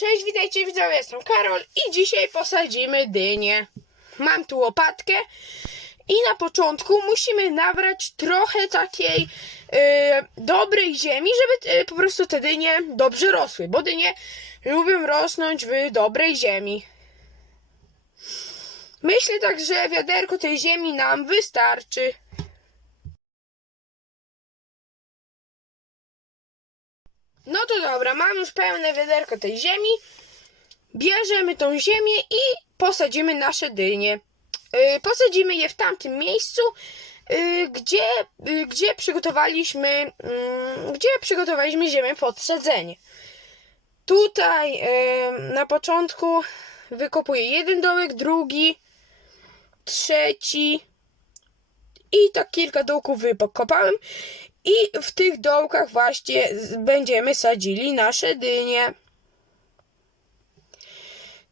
Cześć, witajcie widzowie, jestem Karol i dzisiaj posadzimy dynię. Mam tu łopatkę i na początku musimy nabrać trochę takiej e, dobrej ziemi, żeby e, po prostu te dynie dobrze rosły, bo dynie lubią rosnąć w dobrej ziemi. Myślę tak, że wiaderko tej ziemi nam wystarczy. No to dobra, mam już pełne wiaderko tej ziemi. Bierzemy tą ziemię i posadzimy nasze dynie. Yy, posadzimy je w tamtym miejscu, yy, gdzie, yy, gdzie przygotowaliśmy yy, gdzie przygotowaliśmy ziemię pod sadzenie. Tutaj na początku wykopuję jeden dołek, drugi, trzeci i tak kilka dołków wykopałem i w tych dołkach właśnie będziemy sadzili nasze dynie.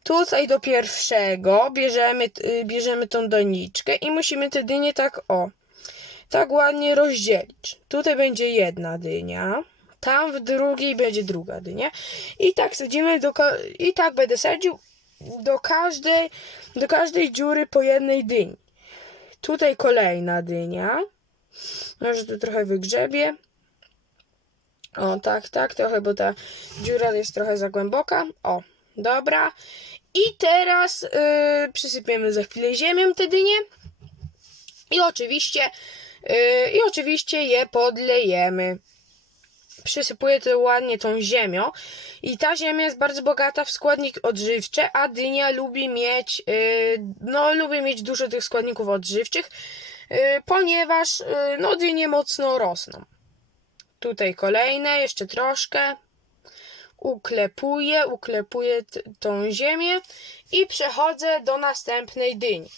Tutaj do pierwszego bierzemy, y, bierzemy tą doniczkę i musimy te dynie tak o, tak ładnie rozdzielić. Tutaj będzie jedna dynia, tam w drugiej będzie druga dynia i tak sadzimy do, i tak będę sadził do każdej, do każdej dziury po jednej dyni. Tutaj kolejna dynia. Może tu trochę wygrzebię. O, tak, tak, trochę, bo ta dziura jest trochę za głęboka. O, dobra. I teraz yy, przysypiemy za chwilę ziemią te dynie. I oczywiście, yy, i oczywiście je podlejemy. Przysypuję to ładnie tą ziemią. I ta ziemia jest bardzo bogata w składniki odżywcze, a dynia lubi mieć, yy, no, lubi mieć dużo tych składników odżywczych, ponieważ yy, no, dynie mocno rosną. Tutaj kolejne, jeszcze troszkę. Uklepuję, uklepuję tą ziemię i przechodzę do następnej dyni.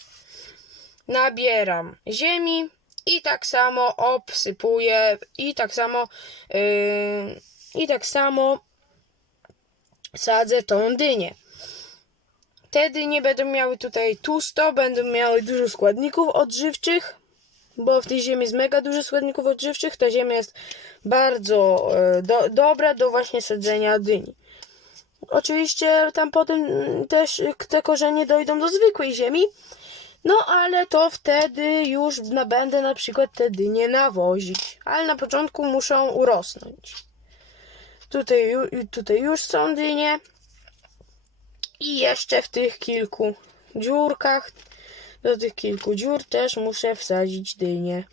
Nabieram ziemi i tak samo obsypuję i tak samo yy, i tak samo sadzę tą dynię. Te dynie będą miały tutaj tłusto, będą miały dużo składników odżywczych, bo w tej ziemi jest mega dużo składników odżywczych. Ta ziemia jest bardzo e, do, dobra do właśnie sadzenia dyni. Oczywiście tam potem też te korzenie dojdą do zwykłej ziemi, no ale to wtedy już będę na przykład te dynie nawozić, ale na początku muszą urosnąć. Tutaj, tutaj już są dynie i jeszcze w tych kilku dziurkach do tych kilku dziur też muszę wsadzić dynię.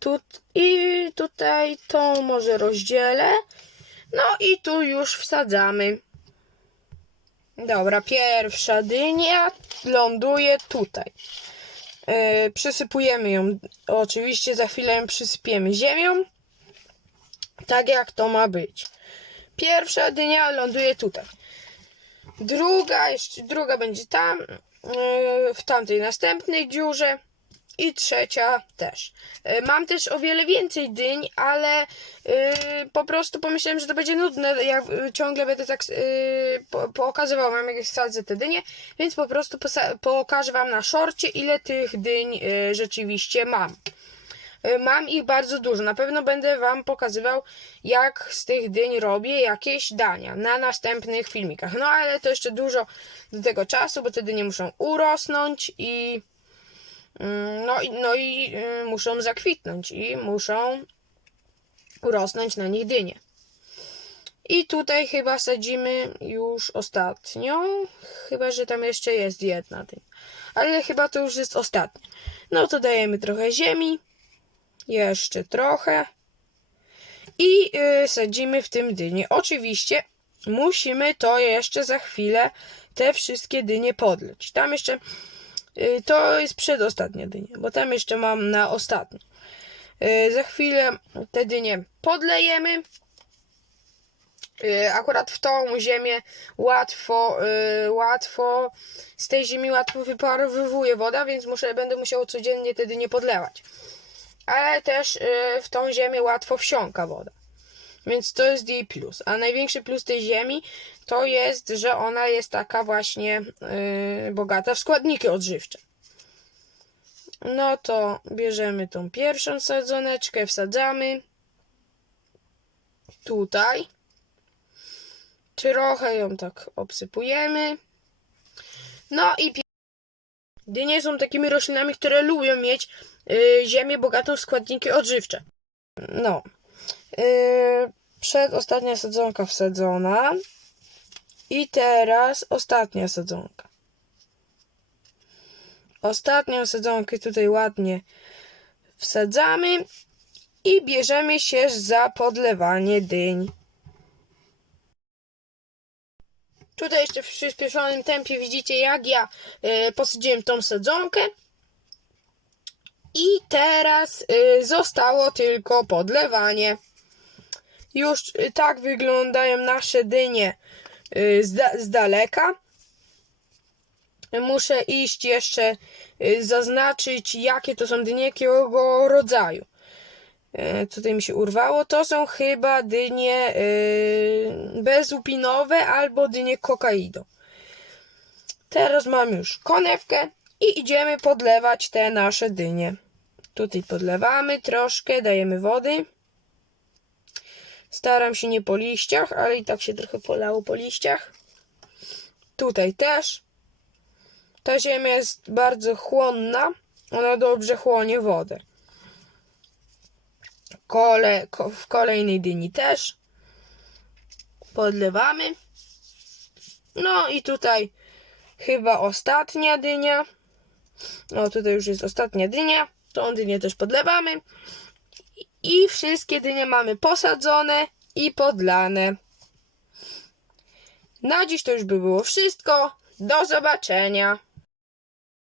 Tu, I tutaj tą może rozdzielę. No i tu już wsadzamy. Dobra, pierwsza dynia ląduje tutaj. Yy, przysypujemy ją. Oczywiście za chwilę ją przysypiemy ziemią. Tak jak to ma być. Pierwsza dynia ląduje tutaj. Druga, jeszcze druga będzie tam, w tamtej następnej dziurze i trzecia też. Yy, Mam też o wiele więcej dyń, ale yy, po prostu pomyślałem, że to będzie nudne, jak yy, ciągle będę tak yy, po, pokazywał wam, jak sadzę te dynie, więc po prostu pokażę wam na szorcie, ile tych dyń yy, rzeczywiście mam. Y, Mam ich bardzo dużo. Na pewno będę Wam pokazywał, jak z tych dyń robię jakieś dania na następnych filmikach. No ale to jeszcze dużo do tego czasu, bo te dynie muszą urosnąć i mm, no, i- no y, muszą zakwitnąć i muszą urosnąć na nich dynie. I tutaj chyba sadzimy już ostatnią. Chyba, że tam jeszcze jest jedna dynia. Ale chyba to już jest ostatnia. No to dajemy trochę ziemi jeszcze trochę i y, sadzimy w tym dynie. Oczywiście musimy to jeszcze za chwilę te wszystkie dynie podleć. Tam jeszcze y, to jest przedostatnia dynia, bo tam jeszcze mam na ostatnią. Y, za chwilę te dynie podlejemy. Akurat w tą ziemię łatwo, łatwo z tej ziemi łatwo wyparowywuje woda, więc muszę, będę musiał codziennie te dynie podlewać ale też y, w tą ziemię łatwo wsiąka woda. Więc to jest jej plus. A największy plus tej ziemi to jest, że ona jest taka właśnie y, bogata w składniki odżywcze. No to bierzemy tą pierwszą sadzoneczkę, wsadzamy tutaj. Trochę ją tak obsypujemy. No i dynie są takimi roślinami, które lubią mieć y, ziemię bogatą w składniki odżywcze. No. Y, przedostatnia sadzonka wsadzona. I teraz ostatnia sadzonka. Ostatnią sadzonkę tutaj ładnie wsadzamy i bierzemy się za podlewanie dyń. Tutaj jeszcze w przyspieszonym tempie widzicie jak ja e, posadziłem tą sadzonkę. I teraz e, zostało tylko podlewanie. Już e, tak wyglądają nasze dynie z, da, z daleka. Muszę iść jeszcze zaznaczyć jakie to są dynie, jakiego rodzaju. E, tutaj mi się urwało. To są chyba dynie yy, bezupinowe albo dynie kokaido. Teraz mam już konewkę i idziemy podlewać te nasze dynie. Tutaj podlewamy troszkę, dajemy wody. Staram się nie po liściach, ale i tak się trochę polało po liściach. Tutaj też. Ta ziemia jest bardzo chłonna. Ona dobrze chłonie wodę kole, ko, w kolejnej dyni też podlewamy. No i tutaj chyba ostatnia dynia. O, tutaj już jest ostatnia dynia. Tą dynię też podlewamy. I wszystkie dynie mamy posadzone i podlane. Na dziś to już by było wszystko. Do zobaczenia.